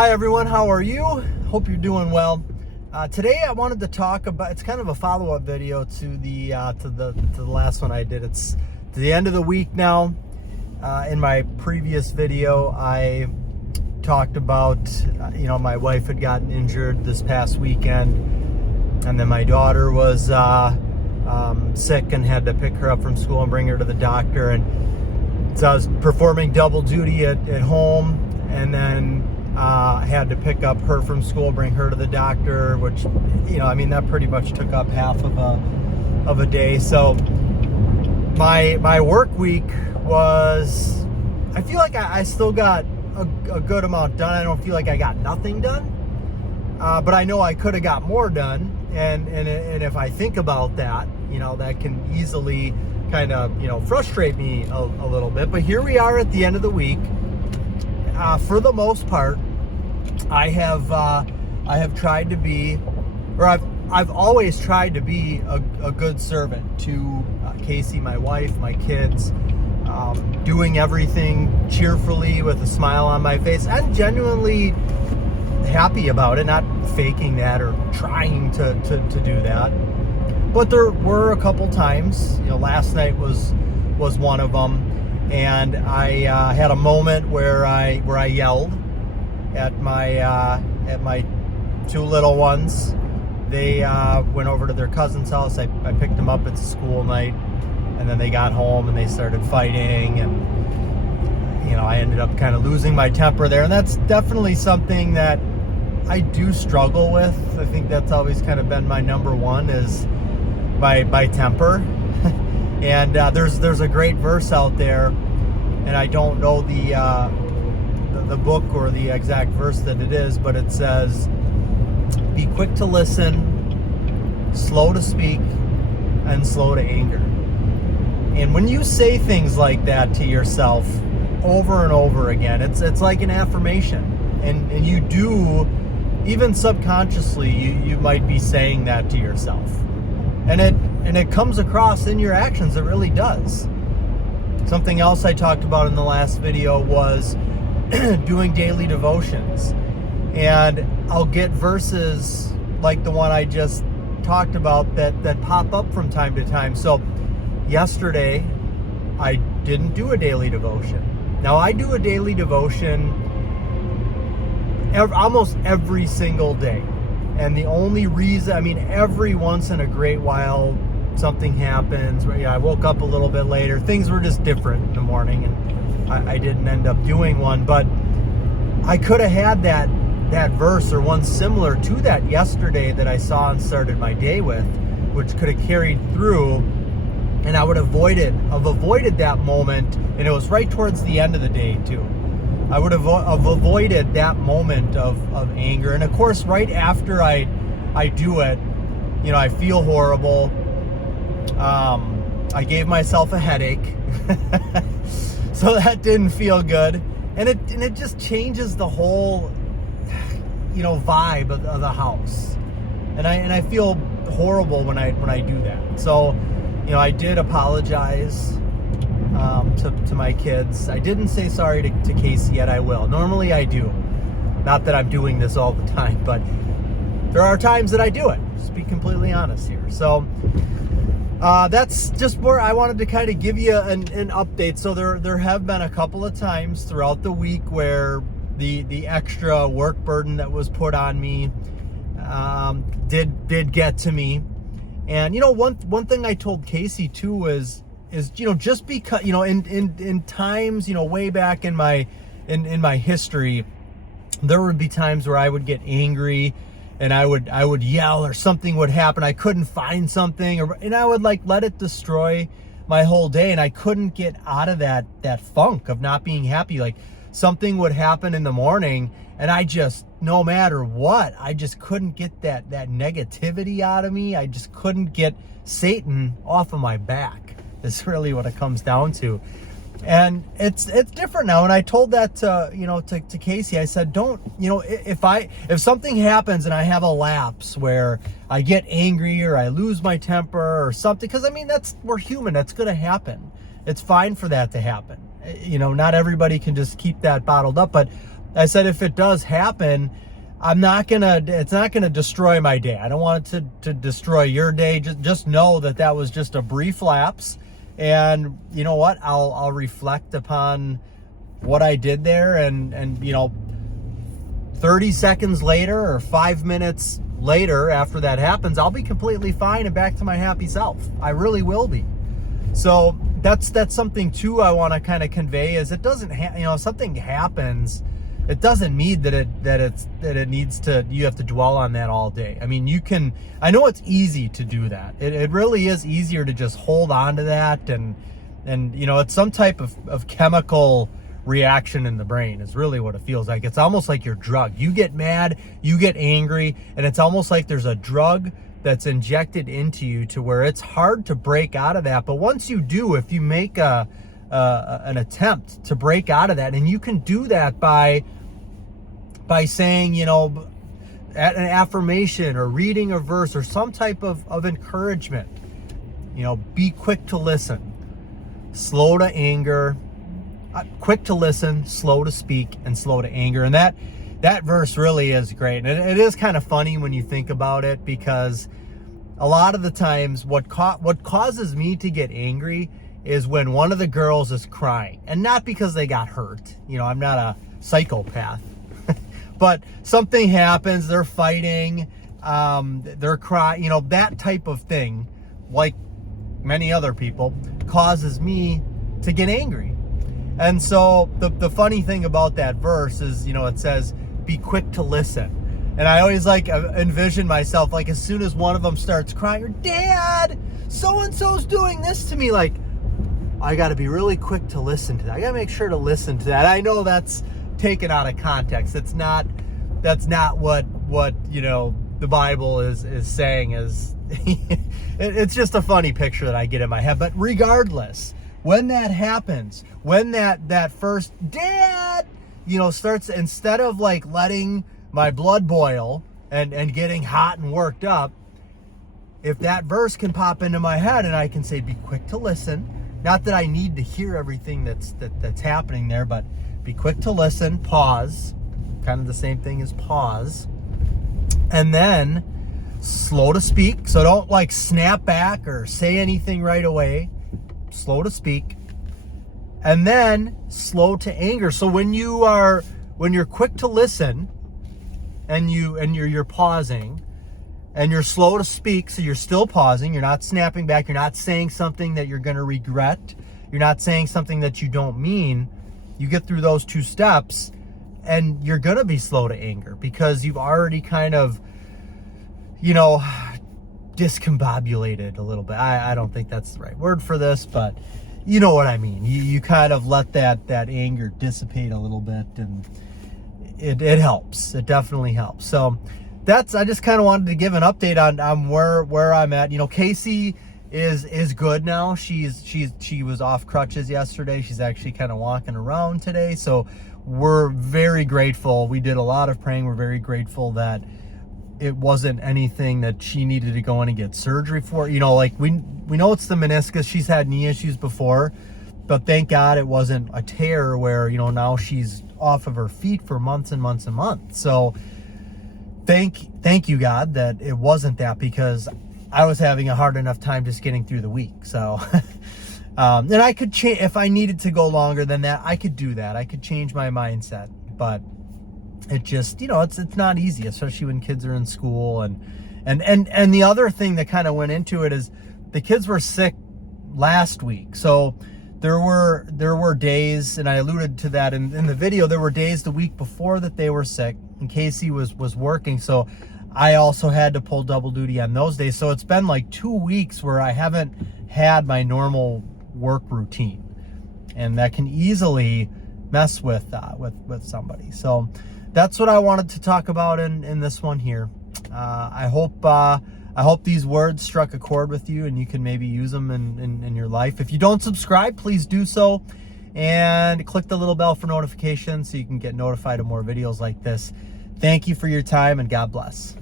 Hi everyone, how are you? Hope you're doing well. Today I wanted to talk about, it's kind of a follow-up video to the last one I did. It's to the end of the week now. In my previous video I talked about my wife had gotten injured this past weekend, and then my daughter was sick and had to pick her up from school and bring her to the doctor, and so I was performing double duty at home, and then had to pick up her from school, bring her to the doctor, which, that pretty much took up half of a day. So my work week was, I feel like I still got a good amount done. I don't feel like I got nothing done, but I know I could have got more done. And if I think about that, that can easily kind of, frustrate me a little bit. But here we are at the end of the week. For the most part, I have tried to be, or I've always tried to be a good servant to Casey, my wife, my kids, doing everything cheerfully with a smile on my face. I'm genuinely happy about it, not faking that or trying to do that. But there were a couple times, last night was one of them. And I had a moment where I yelled at my two little ones. They went over to their cousin's house. I picked them up. It's a school night, and then they got home and they started fighting, and I ended up kind of losing my temper there. And that's definitely something that I do struggle with. I think that's always kind of been my number one, is my temper. And there's a great verse out there, and I don't know the book or the exact verse that it is, but it says, "Be quick to listen, slow to speak, and slow to anger." And when you say things like that to yourself over and over again, it's like an affirmation, and you do, even subconsciously, you might be saying that to yourself, and it comes across in your actions. It really does. Something else I talked about in the last video was doing daily devotions. And I'll get verses like the one I just talked about that pop up from time to time. So yesterday, I didn't do a daily devotion. Now, I do a daily devotion almost every single day. And the only reason, every once in a great while, something happens where I woke up a little bit later. Things were just different in the morning, and I didn't end up doing one. But I could have had that verse or one similar to that yesterday that I saw and started my day with, which could have carried through, and I would have avoided that moment. And it was right towards the end of the day too. I would have avoided that moment of anger. And of course, right after I do it, I feel horrible. I gave myself a headache, so that didn't feel good. And it just changes the whole, vibe of the house. And I feel horrible when I do that. So, I did apologize to my kids. I didn't say sorry to Casey yet. I will. Normally I do. Not that I'm doing this all the time, but there are times that I do it. Just be completely honest here. So that's just where I wanted to kind of give you an update. So there have been a couple of times throughout the week where the extra work burden that was put on me did get to me. And one thing I told Casey too is just because in times way back in my history, there would be times where I would get angry and I would yell, or something would happen. I couldn't find something, and I would let it destroy my whole day, and I couldn't get out of that funk of not being happy. Like, something would happen in the morning, and I just, no matter what, I just couldn't get that negativity out of me. I just couldn't get Satan off of my back. Is really what it comes down to. And it's different now. And I told that to Casey. I said, don't, if something happens and I have a lapse where I get angry or I lose my temper or something, because we're human. That's going to happen. It's fine for that to happen. Not everybody can just keep that bottled up, but I said, if it does happen, it's not gonna destroy my day. I don't want it to destroy your day. Just know that was just a brief lapse. And you know what? I'll reflect upon what I did there, and 30 seconds later or 5 minutes later after that happens, I'll be completely fine and back to my happy self. I really will be. So that's something too I want to kind of convey, is it doesn't if something happens, it doesn't mean that it needs to, you have to dwell on that all day. I mean, I know it's easy to do that. It really is easier to just hold on to that, and it's some type of chemical reaction in the brain is really what it feels like. It's almost like you're drugged. You get mad, you get angry, and it's almost like there's a drug that's injected into you to where it's hard to break out of that. But once you do, if you make an attempt to break out of that, and you can do that by saying, an affirmation or reading a verse or some type of encouragement. Be quick to listen, slow to anger, quick to listen, slow to speak, and slow to anger. And that verse really is great. And it is kind of funny when you think about it, because a lot of the times what causes me to get angry is when one of the girls is crying, and not because they got hurt. I'm not a psychopath, but something happens, they're fighting, they're crying, that type of thing, like many other people, causes me to get angry. And so the funny thing about that verse is, it says, be quick to listen. And I always envision myself, as soon as one of them starts crying, or Dad, so-and-so's doing this to me, I got to be really quick to listen to that. I got to make sure to listen to that. I know that's taken out of context. That's not what the Bible is saying. It's just a funny picture that I get in my head. But regardless, when that happens, when that first Dad, starts, instead of letting my blood boil and getting hot and worked up, if that verse can pop into my head and I can say, be quick to listen, not that I need to hear everything that's happening there, but be quick to listen, pause, kind of the same thing as pause, and then slow to speak. So don't snap back or say anything right away. Slow to speak, and then slow to anger. So when you're quick to listen, and you're pausing, and you're slow to speak, so you're still pausing, you're not snapping back, you're not saying something that you're going to regret, you're not saying something that you don't mean. You get through those two steps, and you're going to be slow to anger, because you've already kind of, discombobulated a little bit. I don't think that's the right word for this, but you know what I mean. You kind of let that anger dissipate a little bit, and it helps. It definitely helps. So I just kind of wanted to give an update on where I'm at. Casey is good now. She was off crutches yesterday. She's actually kind of walking around today. So we're very grateful. We did a lot of praying. We're very grateful that it wasn't anything that she needed to go in and get surgery for. We know it's the meniscus. She's had knee issues before, but thank God it wasn't a tear where, now she's off of her feet for months and months and months. So thank you, God, that it wasn't that, because I was having a hard enough time just getting through the week. So, and I could change, if I needed to go longer than that, I could do that. I could change my mindset, but it just, it's not easy, especially when kids are in school. And the other thing that kind of went into it is the kids were sick last week. So there were days, and I alluded to that in the video, there were days the week before that they were sick, and Casey was working. So I also had to pull double duty on those days. So it's been 2 weeks where I haven't had my normal work routine, and that can easily mess with somebody. So that's what I wanted to talk about in this one here. I hope these words struck a chord with you, and you can maybe use them in your life. If you don't subscribe, please do so, and click the little bell for notifications so you can get notified of more videos like this. Thank you for your time, and God bless.